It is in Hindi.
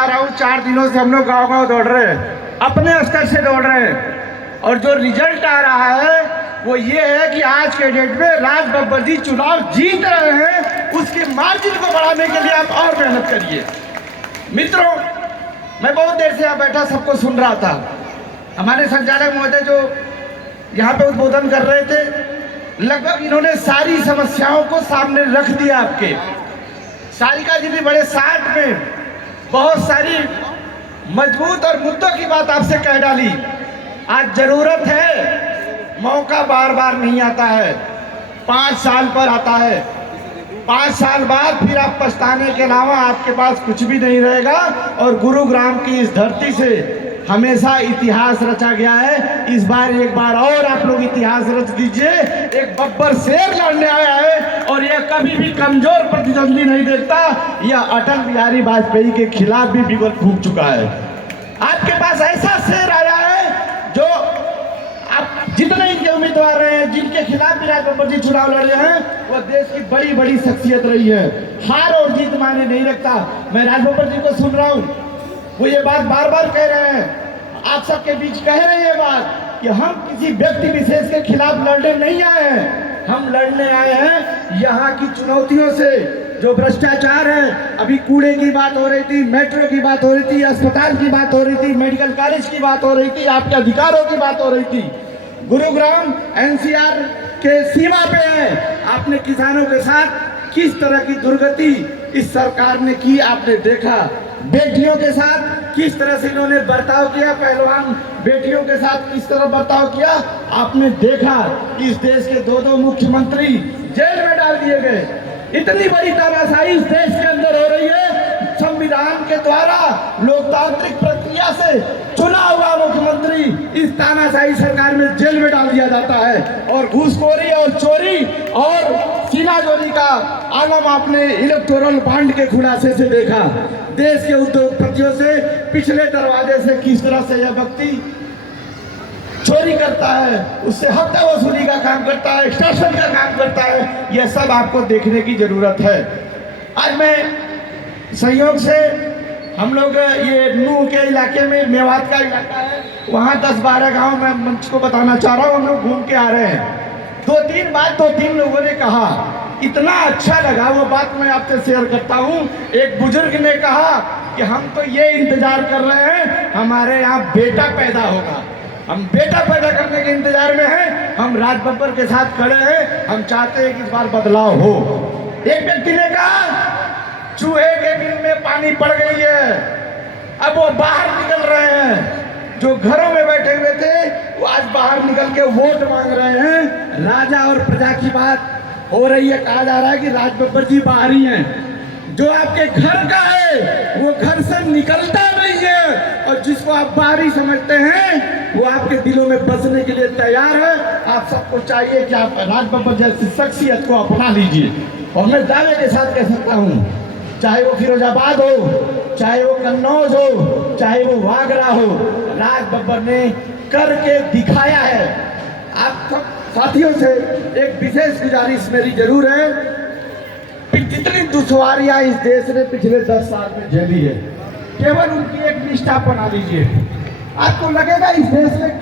बता रहा हूँ, 4 दिनों से हम लोग गांव गांव दौड़ रहे हैं, अपने स्तर से दौड़ रहे हैं, और जो रिजल्ट आ रहा है वो ये है कि आज के डेट में राज बब्बर जी चुनाव जीत रहे हैं। उसकी मार्जिन को बढ़ाने के लिए आप और मेहनत करिए। मित्रों, मैं बहुत देर से यहाँ बैठा सबको सुन रहा था। हमारे संचालक महोदय जो यहाँ पे उद्बोधन कर रहे थे, लगभग इन्होंने सारी समस्याओं को सामने रख दिया। आपके सारिका जी भी बड़े 60 में बहुत सारी मजबूत और मुद्दों की बात आपसे कह डाली। आज जरूरत है, मौका बार बार नहीं आता है, 5 साल पर आता है। 5 साल बाद फिर आप पछताने के अलावा आपके पास कुछ भी नहीं रहेगा। और गुरुग्राम की इस धरती से हमेशा इतिहास रचा गया है। इस बार एक बार और आप लोग इतिहास रच दीजिए। एक बब्बर शेर लड़ने आया है और यह कभी भी कमजोर प्रतिद्वंदी नहीं देखता। यह अटल बिहारी वाजपेयी के खिलाफ भी बिगुल फूंक चुका है। आपके पास ऐसा शेर आया है जो आप जितने इनके उम्मीदवार रहे हैं, जिनके खिलाफ भी राज बब्बर जी चुनाव लड़ रहे हैं, वह देश की बड़ी बड़ी शख्सियत रही है। हार और जीत माने नहीं रखता। मैं राज बब्बर जी को सुन रहा हूँ, वो ये बात बार बार कह रहे हैं, आप सबके बीच कह रहे हैं ये बात कि हम किसी व्यक्ति विशेष के खिलाफ लड़ने नहीं आए हैं, हम लड़ने आए हैं यहाँ की चुनौतियों से। जो भ्रष्टाचार है, अभी कूड़े की बात हो रही थी, मेट्रो की बात हो रही थी, अस्पताल की बात हो रही थी, मेडिकल कॉलेज की बात हो रही थी, आपके अधिकारों की बात हो रही थी। गुरुग्राम एनसीआर के सीमा पे है। आपने किसानों के साथ किस तरह की दुर्गति इस सरकार ने की, आपने देखा। बेटियों के साथ किस तरह से इन्होंने बर्ताव किया, पहलवान बेटियों के साथ किस तरह बर्ताव किया, आपने देखा। इस देश के 2 मुख्यमंत्री जेल में डाल दिए गए। इतनी बड़ी तानाशाही इस देश के अंदर हो रही है। संविधान के द्वारा लोकतांत्रिक प्रक्रिया से चुना हुआ मुख्यमंत्री इस तानाशाही सरकार में जेल में डाल दिया जाता है। और घूसखोरी और चोरी और सीनाजोरी का आलम आपने इलेक्टोरल बॉन्ड के खुलासे से देखा। देश के उद्योगपतियों से पिछले दरवाजे से किस तरह से यह व्यक्ति चोरी करता है, उससे हफ्ता वसूली का काम करता है, एक्सटॉर्शन का काम करता है। यह सब आपको देखने की जरूरत है। आज मैं संयोग से हम लोग ये नूह के इलाके में, मेवात का इलाका है, वहाँ 10-12 गांव मैं मंच को बताना चाह रहा हूँ। हम लोग घूम के आ रहे हैं। 2-3 बात 2-3 लोगों ने कहा, इतना अच्छा लगा वो बात मैं आपसे शेयर करता हूँ। एक बुजुर्ग ने कहा कि हम तो ये इंतजार कर रहे हैं हमारे यहाँ बेटा पैदा होगा, हम बेटा पैदा करने के इंतजार में हैं। हम राज बब्बर के साथ खड़े हैं, हम चाहते हैं कि इस बार बदलाव हो। एक व्यक्ति ने कहा, चूहे के बिल में पानी पड़ गई है, अब वो बाहर निकल रहे हैं। जो घरों में बैठे हुए थे वो आज बाहर निकल के वोट मांग रहे हैं। राजा और प्रजा की बात हो रही है। कहा जा रहा है कि राज बब्बर जी बाहरी हैं। जो आपके घर का है वो घर से निकलता नहीं है, और जिसको आप बाहरी समझते हैं वो आपके दिलों में बसने के लिए तैयार है। आप सबको चाहिए कि आप राज बब्बर जैसी शख्सियत को अपना लीजिए। और मैं दावे के साथ कह सकता हूँ, चाहे वो फिरोजाबाद हो, चाहे वो कन्नौज हो, चाहे वो वागरा हो, राज बब्बर ने करके दिखाया है। आप सब साथियों से एक विशेष गुजारिश मेरी जरूर है, जितनी दुश्वारियां इस देश ने पिछले 10 साल में झेली है, केवल उनकी एक निष्ठा बना लीजिए। आपको लगेगा इस देश में